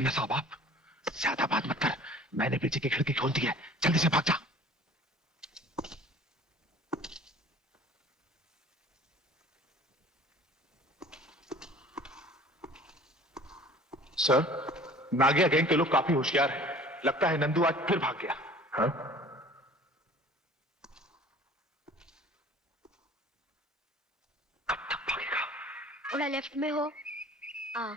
खन्ना साहब आप ज्यादा बात मत कर। मैंने पीछे की खिड़की खोल दी है, जल्दी से भाग जा। सर, नागिया गैंग के लोग काफी होशियार हैं। लगता है नंदू आज फिर भाग गया। हाँ? कब तक भागेगा? थोड़ा लेफ्ट में हो। हाँ।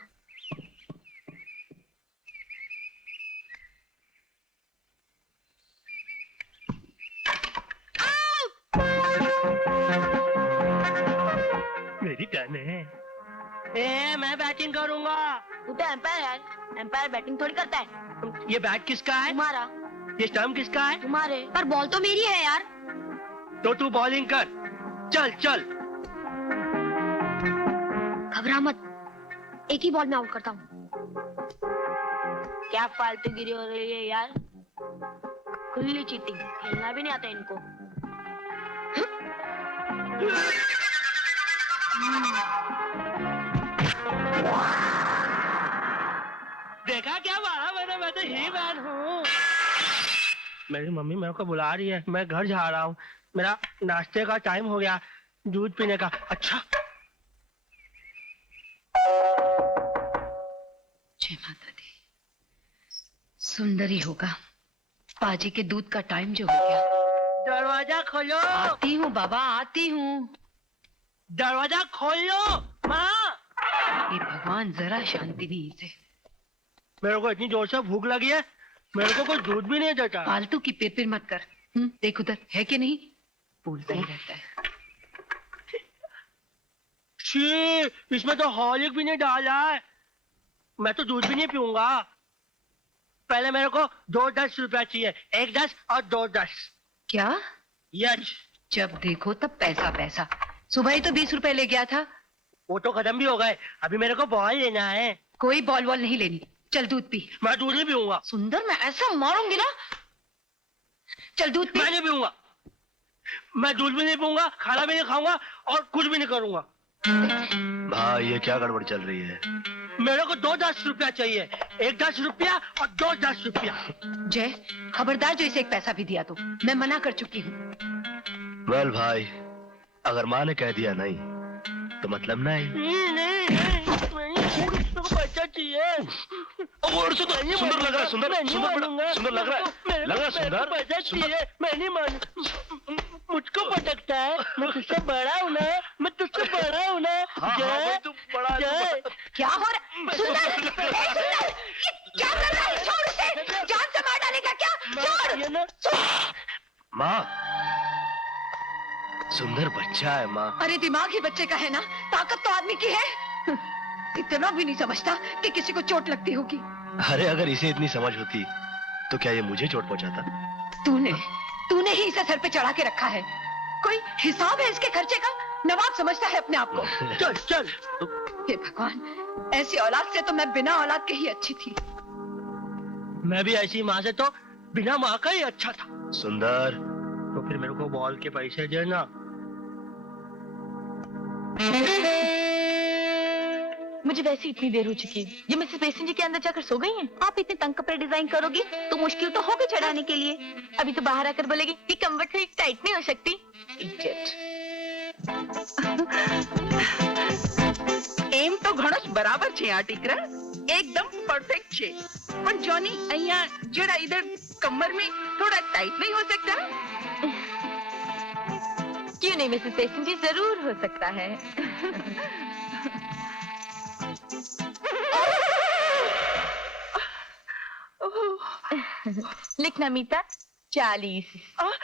मेरी टर्न है। मैं बैटिंग करूंगा। तू तो एम्पायर है, एम्पायर बैटिंग थोड़ी करता है। ये बैट किसका है? तुम्हारा। ये स्टंप किसका है? तुम्हारे। पर बॉल तो मेरी है यार। तो तू बॉलिंग कर। चल चल। घबरा मत, एक ही बॉल में आउट करता हूँ। क्या फालतू गिरी हो रही है यार, खुली चीटिंग, खेलना भी नहीं आता इनको। देखा क्या मारा मैंने? मैं तो ही मैन हूँ। मेरी मम्मी मेरे को बुला रही है, मैं घर जा रहा हूँ। मेरा नाश्ते का टाइम हो गया, दूध पीने का। अच्छा, जय माता दी। सुंदरी होगा, पाजी के दूध का टाइम जो हो गया। दरवाजा खोलो। आती हूँ बाबा, आती हूँ। दरवाजा खोलो माँ। ये भगवान जरा शांति नहीं इसे। मेरे को इतनी जोर से भूख लगी है, मेरे को कोई दूध भी नहीं देता। फालतू की पिर मत कर। देख उधर है कि नहीं, बोलता ही रहता है। छी, इसमें तो हॉर्लिक भी नहीं डाला है। मैं तो दूध भी नहीं पीऊंगा। पहले मेरे को 2 10 रुपया चाहिए, 1 10 और 2 10। क्या? यस। जब देखो तब पैसा पैसा। सुबह ही तो 20 रुपए ले गया था। वो तो खत्म भी हो गए, अभी मेरे को बॉल लेना है। कोई बॉल वॉल नहीं लेनी, चल दूध पी। मैं दूध नहीं पीऊंगा। सुंदर, मैं ऐसा मारूंगी ना। चल दूध पी। मैं नहीं पीऊंगा। मैं दूध भी नहीं पीऊंगा, खाना भी नहीं खाऊंगा और कुछ भी नहीं करूंगा। भाई ये क्या गड़बड़ चल रही है? मेरे को 2 10 रुपया चाहिए, 1 10 रुपया और 2 10 रुपया। जय, खबरदार जो इसे एक पैसा भी दिया तो मैं मना कर चुकी हूँ। वेल भाई, अगर माँ ने कह दिया नहीं तो मतलब नहीं। पैसा चाहिए। और सुंदर लग रहा है, सुंदर सुंदर लग रहा है सुंदर। पैसा चाहिए, मैं नहीं मानू। मुझको पटकता है, मैं तुझसे बड़ा हूँ ना, मैं तुझसे बड़ा हूँ ना। जय, जय। क्या हो रहा? सुंदर, सुंदर, ये क्या कर रहा है? छोड़ उसे, जान से मार डालेगा क्या? छोड़। माँ, सुंदर बच्चा है माँ। अरे दिमाग ही बच्चे का है ना, ताकत तो आदमी की है। इतना भी नहीं समझता कि किसी को चोट लगती होगी। अरे अगर इसे इतनी समझ होती तो क्या ये मुझे चोट पहुंचाता? तूने ही इसे सर पे चढ़ा के रखा है। कोई हिसाब है इसके खर्चे का? नवाब समझता है अपने आप को। चल चल। हे भगवान, ऐसी औलाद से तो मैं बिना औलाद के ही अच्छी थी। मैं भी ऐसी माँ से तो बिना माँ का ही अच्छा था। सुंदर, तो फिर मेरे को बॉल के पैसे देना। मुझे वैसे इतनी देर हो चुकी है, ये मिसेस बेसन जी के अंदर जाकर सो गई हैं। आप इतने तंग कपड़े डिजाइन करोगी तो मुश्किल तो होगी चढ़ाने के लिए। अभी तो बाहर आकर बोलेगी कि कमर थोड़ी टाइट नहीं हो सकती। એમ તો ઘણો જ બરાબર છે આ ટીકરા, એકદમ પરફેક્ટ છે, પણ જોની અહીંયા જરા इधर कमर में थोड़ा टाइट नहीं हो सकता? क्यों नहीं मिसेस बेसन जी, जरूर हो सकता है। लिखना मीता 40।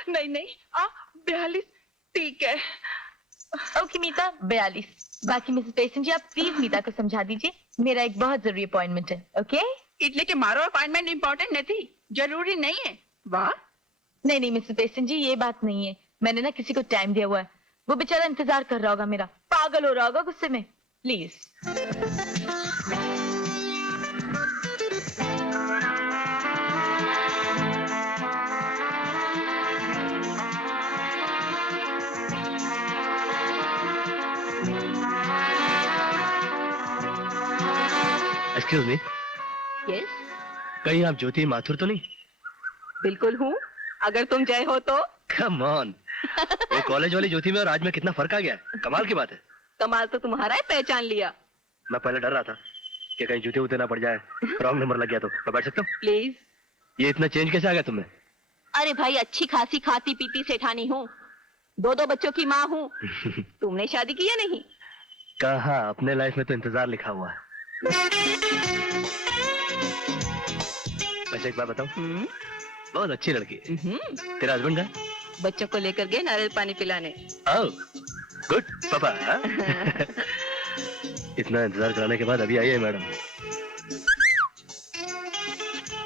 नहीं नहीं, 42 ठीक है। ओके मीता 42। बाकी मिसेस बेसन जी आप प्लीज मीता को समझा दीजिए, मेरा एक बहुत जरूरी अपॉइंटमेंट है। ओके? એટલે કે મારો અપॉइंटमेंट इम्पोर्टेंट नहीं, जरूरी नहीं है। वाह। नहीं नहीं मिसेस बेसन जी, ये बात नहीं है। मैंने ना किसी को टाइम दिया हुआ है, वो बेचारा इंतजार कर रहा होगा मेरा, पागल हो रहा होगा गुस्से में। प्लीज। एक्सक्यूज मी, यस, कहीं आप ज्योति माथुर तो नहीं? बिल्कुल हूँ। अगर तुम जय हो तो। कम ऑन, वो कॉलेज वाली ज्योति में और आज में कितना फर्क आ गया है, कमाल की बात है। कमाल तो तुम्हारा है, पहचान लिया। मैं पहले डर रहा था कि कहीं जूते उते ना पड़ जाए, रॉन्ग नंबर लग गया तो। मैं बैठ सकता हूँ? प्लीज। ये इतना चेंज कैसे आ गया तुम्हें? अरे भाई, अच्छी खासी खाती पीती सेठानी हूँ, 2 बच्चों की माँ हूँ। तुमने शादी की या नहीं? कहाँ, अपने लाइफ में तो इंतजार लिखा हुआ है। वैसे एक बात बताऊं, बहुत अच्छी लड़की है। तेरा हस्बैंड है? बच्चों को लेकर गए नारियल पानी पिलाने। ओह गुड पापा। इतना इंतजार कराने के बाद अभी आई है मैडम।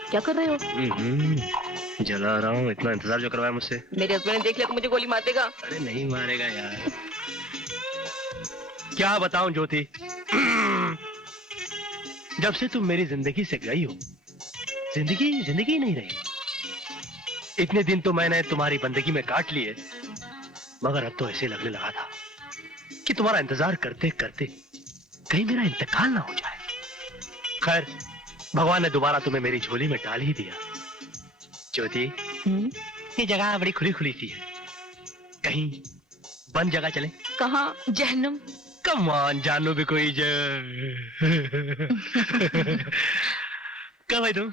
क्या कर रहे हो? जला रहा हूँ, इतना इंतजार जो करवाया मुझसे। मेरे हस्बैंड ने देख लिया तो मुझे गोली मार देगा। अरे नहीं मारेगा यार। क्या बताऊं ज्योति, जब से तुम मेरी जिंदगी से गई हो, जिंदगी जिंदगी नहीं रही। इतने दिन तो मैंने तुम्हारी बंदगी में काट लिए, मगर अब तो ऐसे लगने लगा था कि तुम्हारा इंतजार करते करते कहीं मेरा इंतकाल ना हो जाए। खैर, भगवान ने दोबारा तुम्हें मेरी झोली में डाल ही दिया। ज्योति, ये जगह बड़ी खुली खुली सी है, कहीं बंद जगह चले? कहाँ? जहन्नुम। कम ऑन, जानू भी कोई कहाँ भाई तुम?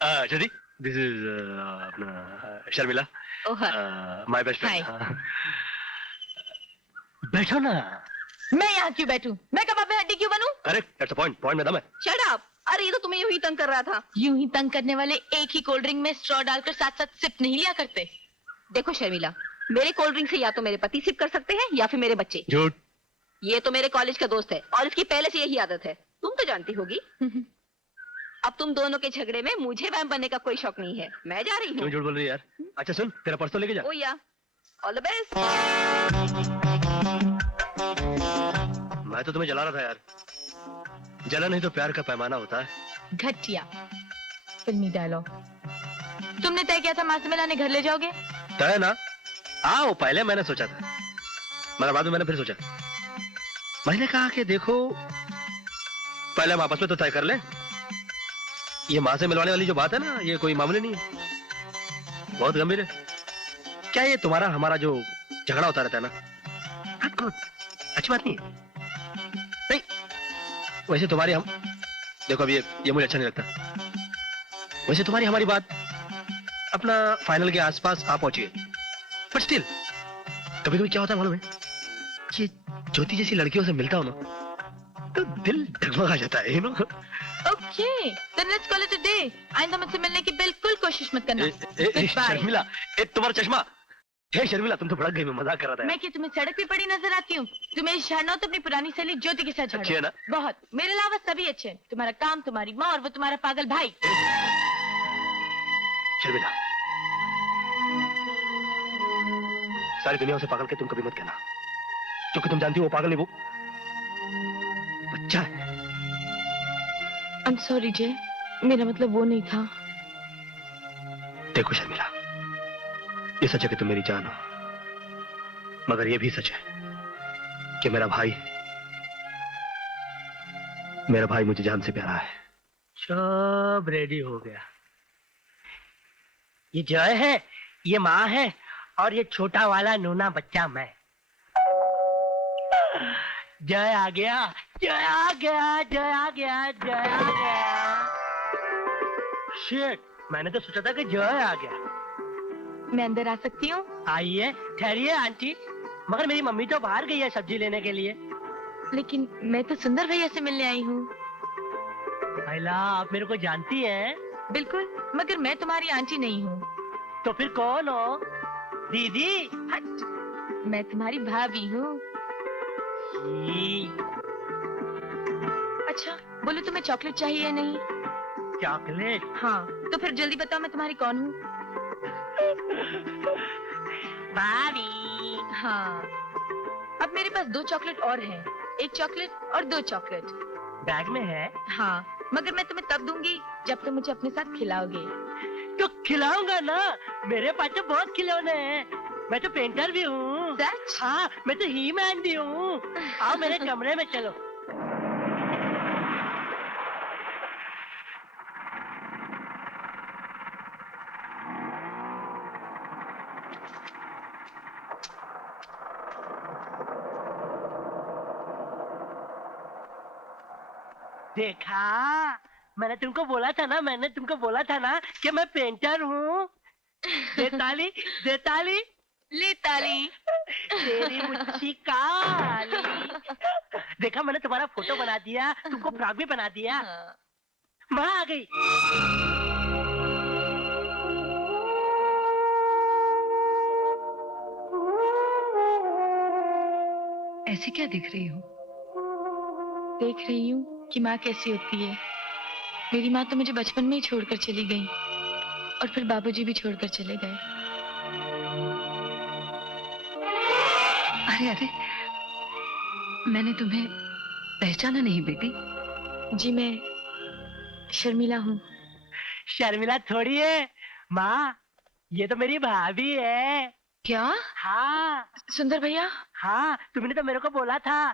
ज्योति, दिस इज अपना शर्मिला, माय बेस्ट फ्रेंड। बैठो ना। मैं यहाँ क्यों बैठूं? मैं कबाब में हड्डी क्यों बनूं? अरे दैट्स द पॉइंट, पॉइंट में दम है। Shut up. अरे ये तो तुम्हें यूं ही तंग कर रहा था। यूं ही तंग करने वाले एक ही कोल्ड ड्रिंक में स्ट्रॉ डालकर साथ साथ सिप नहीं लिया करते। देखो शर्मिला, मेरे कोल्ड ड्रिंक से या तो मेरे पति सिप कर सकते हैं या फिर मेरे बच्चे। झूठ। ये तो मेरे कॉलेज का दोस्त है और इसकी पहले से यही आदत है, तुम तो जानती होगी। अब तुम दोनों के झगड़े में मुझे वैम बनने का कोई शौक नहीं है। मैं जा रही क्यों हूँ। झूठ बोल रही है यार? अच्छा सुन, तेरा पर्स तो लेके जा। ओ या, ऑल द बेस्ट। मैं तो तुम्हें जला रहा था यार। जला नहीं तो प्यार का पैमाना होता है। घटिया फिल्मी डायलॉग। तुमने तय किया था माँ से मिलाने घर ले जाओगे? तय ना? आओ, पहले मैंने सोचा था, मगर बाद में मैंने फिर सोचा। मैंने कहा कि देखो, पहले हम आपस में तो तय कर लें। ये माँ से मिलवाने वाली जो बात है ना, ये कोई मामूली नहीं है, बहुत गंभीर है। क्या ये तुम्हारा हमारा जो झगड़ा होता रहता है ना, नॉट गुड, अच्छी बात नहीं है। नहीं, वैसे तुम्हारी हम, देखो अभी ये मुझे अच्छा नहीं लगता। वैसे तुम्हारी हमारी बात अपना फाइनल के आसपास आ पहुंची है, बट स्टिल कभी कभी क्या होता है मालूम है, ये ज्योति जैसी लड़कियों से मिलता हो ना तो दिल डगमगा जाता है, you know. Okay, then let's call it a day. आइंदा मुझसे मिलने की बिल्कुल कोशिश मत करना। Goodbye. शर्मिला, तुम्हारा चश्मा। हे शर्मिला, तुम तो भड़क गई, मैं मजाक कर रहा था। मैं क्या तुम्हें सड़क पे पड़ी नजर आती हूँ? तुम्हें झाड़ना हो तो अपनी पुरानी सहेली ज्योति के साथ अच्छी है झाड़ो। ना? बहुत। मेरे अलावा सभी अच्छे हैं। तुम्हारा काम, तुम्हारी माँ और वो तुम्हारा पागल भाई। शर्मिला, सारी दुनिया उसे पागल के तुम कभी मत कहना, क्योंकि तुम जानती हो वो पागल नहीं, वो बच्चा है। I'm sorry जय, मेरा मतलब वो नहीं था। देखो शर्मिला, ये सच है कि तुम मेरी जान हो, मगर ये भी सच है कि मेरा भाई मुझे जान से प्यारा है। सब रेडी हो गया। ये जय है, ये माँ है, और ये छोटा वाला नूना बच्चा मैं। जय आ गया, जय आ गया, जय आ गया, जय आ गया। शिट, मैंने तो सोचा था कि जय आ गया। मैं अंदर आ सकती हूँ? आइए, ठहरिए आंटी, मगर मेरी मम्मी तो बाहर गई है सब्जी लेने के लिए। लेकिन मैं तो सुंदर भैया से मिलने आई हूँ। महिला, आप मेरे को जानती हैं? बिल्कुल, मगर मैं तुम्हारी आंटी नहीं हूँ। तो फिर कौन हो? दीदी? हट, मैं तुम्हारी भाभी हूँ। अच्छा, बोलो तुम्हें चॉकलेट चाहिए या नहीं? चॉकलेट? हाँ, तो फिर जल्दी बताओ मैं तुम्हारी कौन हूँ? भाभी। हाँ, अब मेरे पास 2 चॉकलेट और हैं, 1 चॉकलेट और 2 चॉकलेट। बैग में है? हाँ, मगर मैं तुम्हें तब दूंगी जब तुम मुझे अपने साथ खिलाओगे। तो खिलाऊंगा ना, मेरे पास तो बहुत खिलौने हैं। मैं तो पेंटर भी हूँ। सच? हाँ, मैं तो ही मैन भी हूँ। आओ मेरे कमरे में चलो। देखा, मैंने तुमको बोला था ना कि मैं पेंटर हूँ। दे ताली, दे ताली। ले ताली। तेरी मुच्छी काली। देखा, मैंने तुम्हारा फोटो बना दिया, तुमको फ्रॉक भी बना दिया। माँ आ गई। ऐसे क्या दिख रही हो? देख रही हूँ कि माँ कैसी होती है। मेरी माँ तो मुझे बचपन में ही छोड़कर चली गई और फिर बाबूजी भी छोड़कर चले गए। अरे अरे, मैंने तुम्हें पहचाना नहीं बेटी। जी मैं शर्मिला हूँ। शर्मिला थोड़ी है माँ, ये तो मेरी भाभी है। क्या? हाँ सुंदर भैया? हाँ, तुमने तो मेरे को बोला था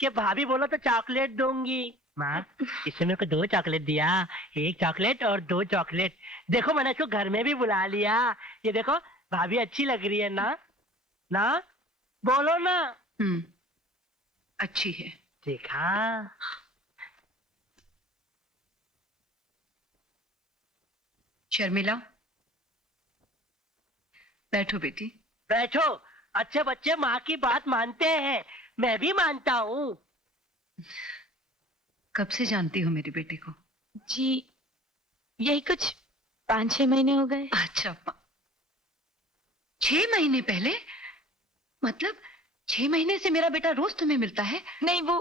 कि भाभी बोलो तो चॉकलेट दूंगी। माँ, इसने मेरे को 2 चॉकलेट दिया, 1 चॉकलेट और 2 चॉकलेट। देखो, मैंने इसको घर में भी बुला लिया। ये देखो, भाभी अच्छी लग रही है ना? ना बोलो ना। अच्छी है। देखा। शर्मिला, बैठो बेटी। बैठो। अच्छे बच्चे माँ की बात मानते हैं, मैं भी मानता हूँ। कब से जानती हो मेरे बेटे को? जी यही कुछ 5-6 महीने हो गए। अच्छा, 6 महीने पहले? मतलब 6 महीने से मेरा बेटा रोज तुम्हें मिलता है? नहीं वो,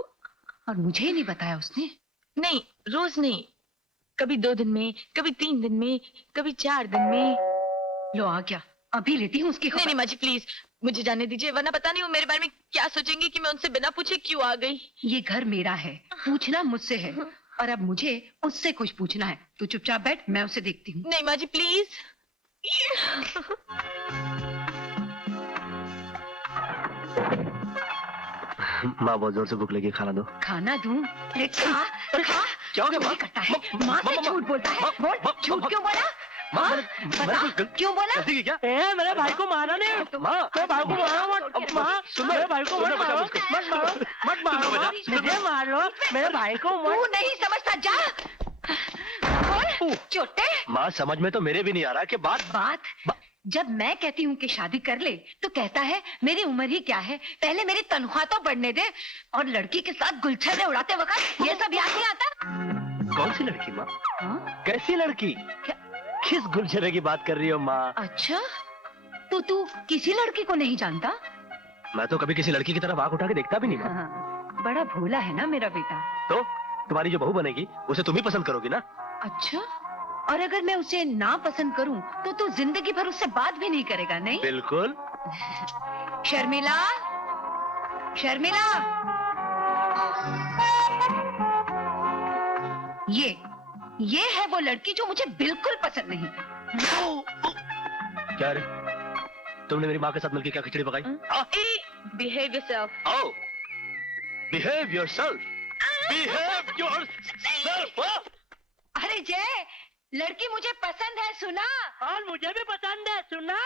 और मुझे ही नहीं बताया उसने? नहीं रोज नहीं, कभी 2 दिन में, कभी 3 दिन में, कभी 4 दिन में। लो आ गया, अभी लेती हूँ उसकी खबर। नहीं माँ जी प्लीज, मुझे जाने दीजिए, वरना पता नहीं वो मेरे बारे में क्या सोचेंगे कि मैं उनसे बिना पूछे क्यों आ गई। ये घर मेरा है, पूछना मुझसे है, और अब मुझे उससे कुछ पूछना है। तू चुपचाप बैठ, मैं उसे देखती हूँ। नहीं माँ जी प्लीज। माँ, बहुत जोर से भूख लगी, खाना दो। खाना दूं? खा, खा। क्या हो गया माँ? करता है, माँ से झूठ बोलता है। बोल, झूठ क्यों बोला? क्यों बोला? गलती की क्या? मेरे भाई को मारा नहीं। माँ, मेरे भाई को मारो मत। माँ, मेरे भाई को मत मारो, मत मारो, मत मारो। मुझे मार लो, मेरे भाई को तू मत। नहीं समझता, जा। बोल, चोटे। माँ, समझ में तो मेरे भी नहीं आ रहा कि बात जब मैं कहती हूँ कि शादी कर ले तो कहता है मेरी उम्र ही क्या है, पहले मेरी तनख्वाह तो बढ़ने दे। और लड़की के साथ गुलछर्रे उड़ाते वक्त ये सब याद नहीं आता? कौन सी लड़की माँ? हाँ? कैसी लड़की? किस गुलछर्रे की बात कर रही हो माँ? अच्छा, तो तू किसी लड़की को नहीं जानता? मैं तो कभी किसी लड़की की तरफ आंख उठा के देखता भी नहीं माँ। हाँ, बड़ा भोला है ना मेरा बेटा। तो तुम्हारी जो बहू बनेगी उसे तुम ही पसंद करोगी ना? अच्छा, और अगर मैं उसे ना पसंद करूं तो तू जिंदगी भर उससे बात भी नहीं करेगा, नहीं? बिल्कुल। शर्मिला, शर्मिला, ये है वो लड़की जो मुझे बिल्कुल पसंद नहीं। क्या रे, तुमने मेरी माँ के साथ मिलकर क्या खिचड़ी पकाई? Behave yourself. आओ, बिहेव योरसेल्फ, बिहेव योरसेल्फ। अरे जय, लड़की मुझे पसंद है, सुना? और मुझे भी पसंद है, सुना?